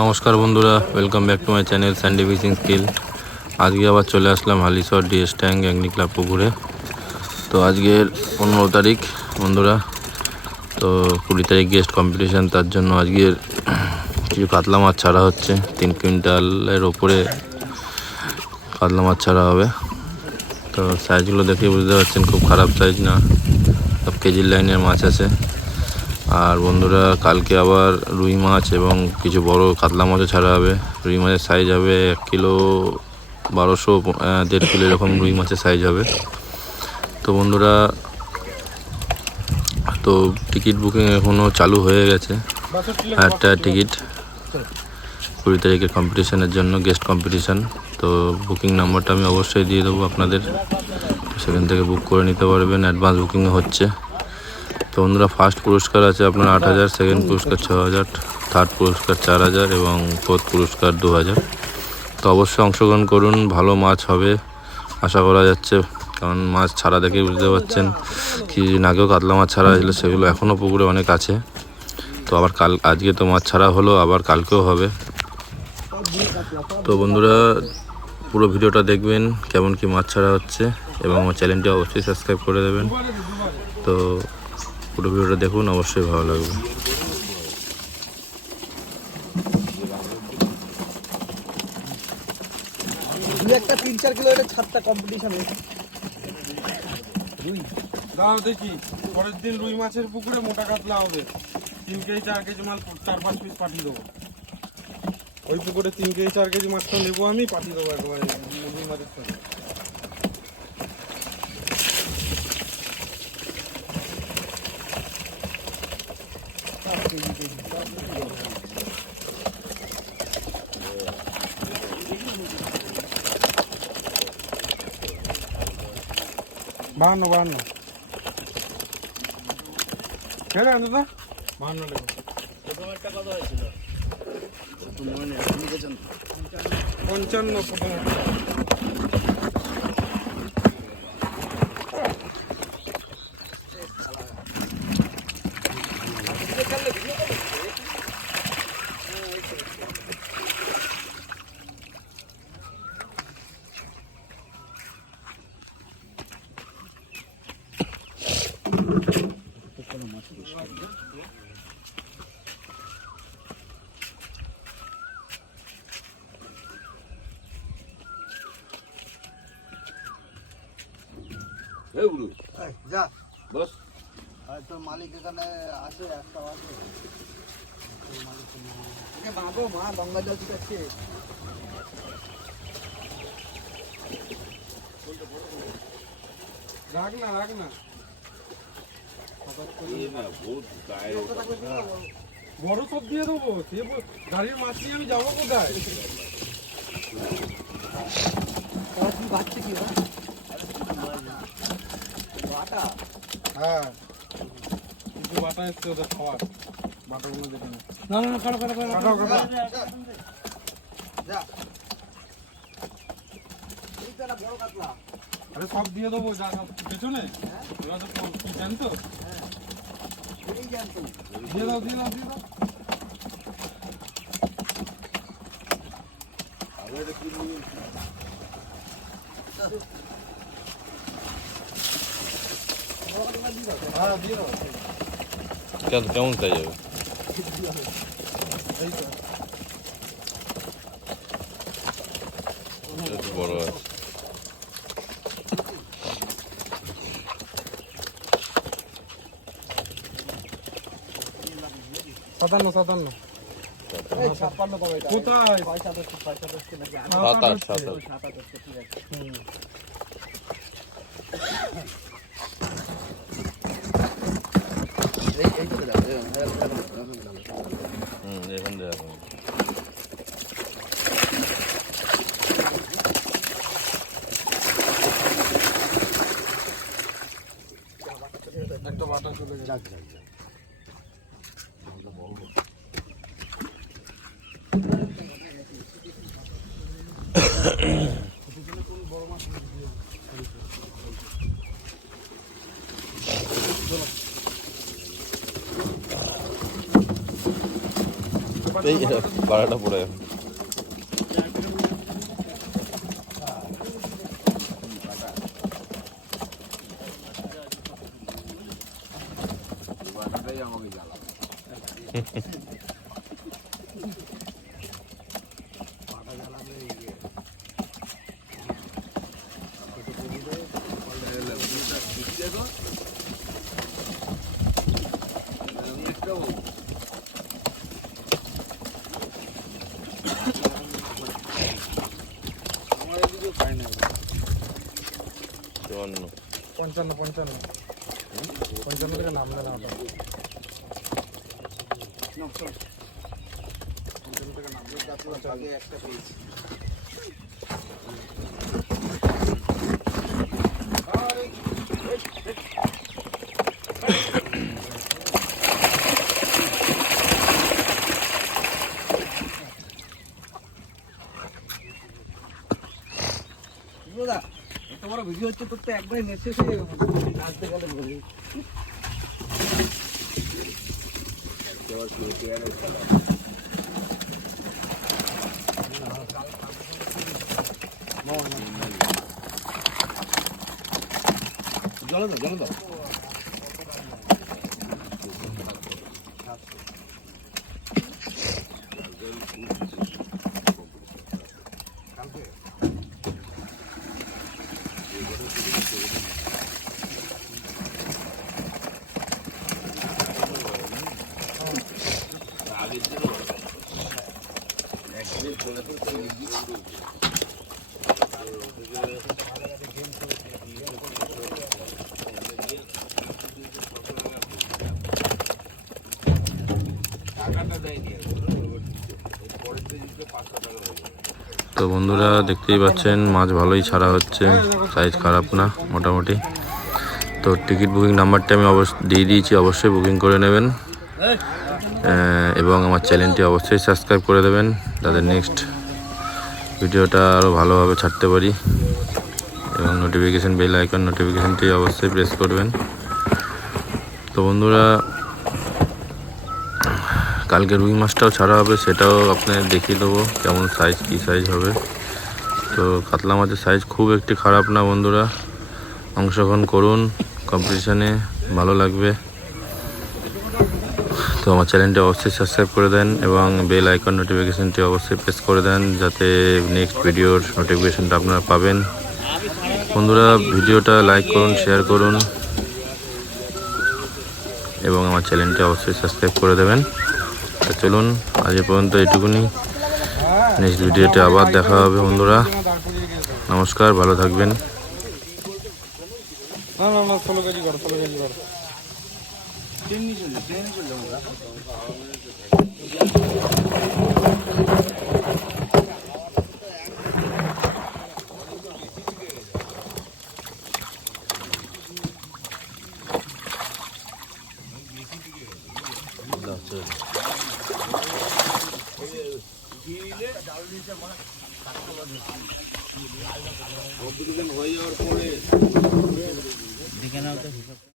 নমস্কার বন্ধুরা welcome back to my channel Sandy fishing skill আজকে আবার চলে আসলাম হালিশহর ডিএস ট্যাঙ্ক অ্যাংনি ক্লাব পুকুরে। তো আজকের পনেরো তারিখ, বন্ধুরা। তো কুড়ি তারিখ গেস্ট কম্পিটিশান তার জন্য আজকের কিছু কাতলা মাছ ছাড়া হচ্ছে। তিন কুইন্টালের ওপরে কাতলা মাছ ছাড়া হবে। তো সাইজগুলো দেখে বুঝতে পারছেন, খুব খারাপ সাইজ না। সব কেজির লাইনের মাছ আছে। আর বন্ধুরা, কালকে আবার রুই মাছ এবং কিছু বড় কাতলা মাছও ছাড়া হবে। রুই মাছের সাইজ হবে এক কিলো বারোশো দেড় কিলো এরকম রুই মাছের সাইজ হবে। তো বন্ধুরা, তো টিকিট বুকিং এখনও চালু হয়ে গেছে। একটা টিকিট কুড়ি তারিখের কম্পিটিশানের জন্য গেস্ট কম্পিটিশান তো বুকিং নাম্বারটা আমি অবশ্যই দিয়ে দেবো আপনাদের। সেখান থেকে বুক করে নিতে পারবেন। অ্যাডভান্স বুকিংও হচ্ছে। তো বন্ধুরা ফার্স্ট পুরস্কার আছে আপনার আট হাজার সেকেন্ড পুরস্কার ছ হাজার থার্ড পুরস্কার চার হাজার এবং ফোর্থ পুরস্কার দু হাজার। তো অবশ্যই অংশগ্রহণ করুন, ভালো মাছ হবে, আশা করা যাচ্ছে। কারণ মাছ ছাড়া দেখে বুঝতে পারছেন কিছুদিন আগেও কাতলা মাছ ছাড়া হয়েছিল, সেগুলো এখনও পুকুরে অনেক আছে। তো আবার কাল, আজকে তো মাছ ছাড়া হলো, আবার কালকেও হবে। তো বন্ধুরা, পুরো ভিডিওটা দেখবেন, কেমন কি মাছ ছাড়া হচ্ছে, এবং আমার চ্যানেলটি অবশ্যই সাবস্ক্রাইব করে দেবেন। তো পুরো ভিডিওটা দেখুন অবশ্যই ভালো লাগবে। একটা তিন চার কিলো এটা ছাদটা কম্পিটিশন দাঁড়াও দেখি পরের দিন রুই মাছের পুকুরে মোটা কাতলা হবে। তিন কেজি চার কেজি মাছ চার পাঁচ পিস পাঠিয়ে দেবো। ওই পুকুরে তিন কেজি চার কেজি মাছটা নেব আমি পাঠিয়ে দেবো একবারে। রুই মাছের সঙ্গে। বাহান্ন বাহান্ন কেন দাদা বাহান্ন লেবো পঞ্চান্ন প্রথম একটা। যা। বস। তোর মালিক এখানে আছে একটা আছে। বাঁধো মা গঙ্গা জল চিটাচ্ছে রাখ না রাখ না। বড় সব দিয়ে দেবো। সে গাড়ির মাছ নিয়ে আমি যাব কোথায়? বাচ্চা কি বাটা হ্যাঁ। কিছু বাটা এসছে ওদের খাওয়ার। বাটাগুলো দেখে না না না কাটো কাটো কাটাও কাটাও যা আরে সব দিয়ে দেবো যা পেছনে। এবার তো জানতো দিয়ে দাও দিয়ে দাও দিয়ে দাও হ্যাঁ দিয়ে দাও কেমন কেমন সাইজ হবে এই তো একটু বড় আছে সাতান্ন সাতান্ন এই ছাপ্পান্ন পাবে এটা কোথায় পয়সা দশ পয়সা দশ নাকি সাত আট সাত আট সাত আট হচ্ছে, ঠিক আছে। হুম। এখান থেকে একটা বাটা চলে গেছে এই বারোটা পড়ে গেছে আমার পঞ্চান্ন পঞ্চান্ন। পঞ্চান্ন থেকে নামবে না ওটা আগে একটা পেয়েছি। ভিডিও হচ্ছে তোর তো একবারই নেচে হয়ে নাচতে গেলে বলি জল দাও জল দাও। তো বন্ধুরা দেখতেই পাচ্ছেন, মাছ ভালোই ছাড়া হচ্ছে সাইজ খারাপ না, মোটামুটি। তো টিকিট বুকিং নাম্বারটা আমি অবশ্য দিয়ে দিয়েছি, অবশ্যই বুকিং করে নেবেন। এবং আমার চ্যানেলটি অবশ্যই সাবস্ক্রাইব করে দেবেন তাদের নেক্সট ভিডিওটা আরও ভালোভাবে ছাড়তে পারি। এবং নোটিফিকেশান বেল আইকন নোটিফিকেশানটি অবশ্যই প্রেস করবেন। তো বন্ধুরা কালকে রুই মাছটাও ছাড়া হবে, সেটাও আপনাদের দেখিয়ে দেবো কেমন সাইজ কী সাইজ হবে। তো কাতলা মাছের সাইজ খুব একটি খারাপ না বন্ধুরা। অংশগ্রহণ করুন কম্পিটিশানে ভালো লাগবে। তো আমার চ্যানেলটি অবশ্যই সাবস্ক্রাইব করে দেন এবং বেল আইকন নোটিফিকেশানটি অবশ্যই প্রেস করে দেন, যাতে নেক্সট ভিডিওর নোটিফিকেশানটা আপনারা পাবেন। বন্ধুরা, ভিডিওটা লাইক করুন শেয়ার করুন এবং আমার চ্যানেলটি অবশ্যই সাবস্ক্রাইব করে দেবেন। চলুন আজ পর্যন্ত এটুকুনি নেক্সট ভিডিওতে আবার দেখা হবে বন্ধুরা। নমস্কার ভালো থাকবেন। না না না ষোলো কেজি করো ষোলো কেজি করো। ট্রেনে চলে ট্রেনে চলে যাব দেখে নাও তো। হিসাব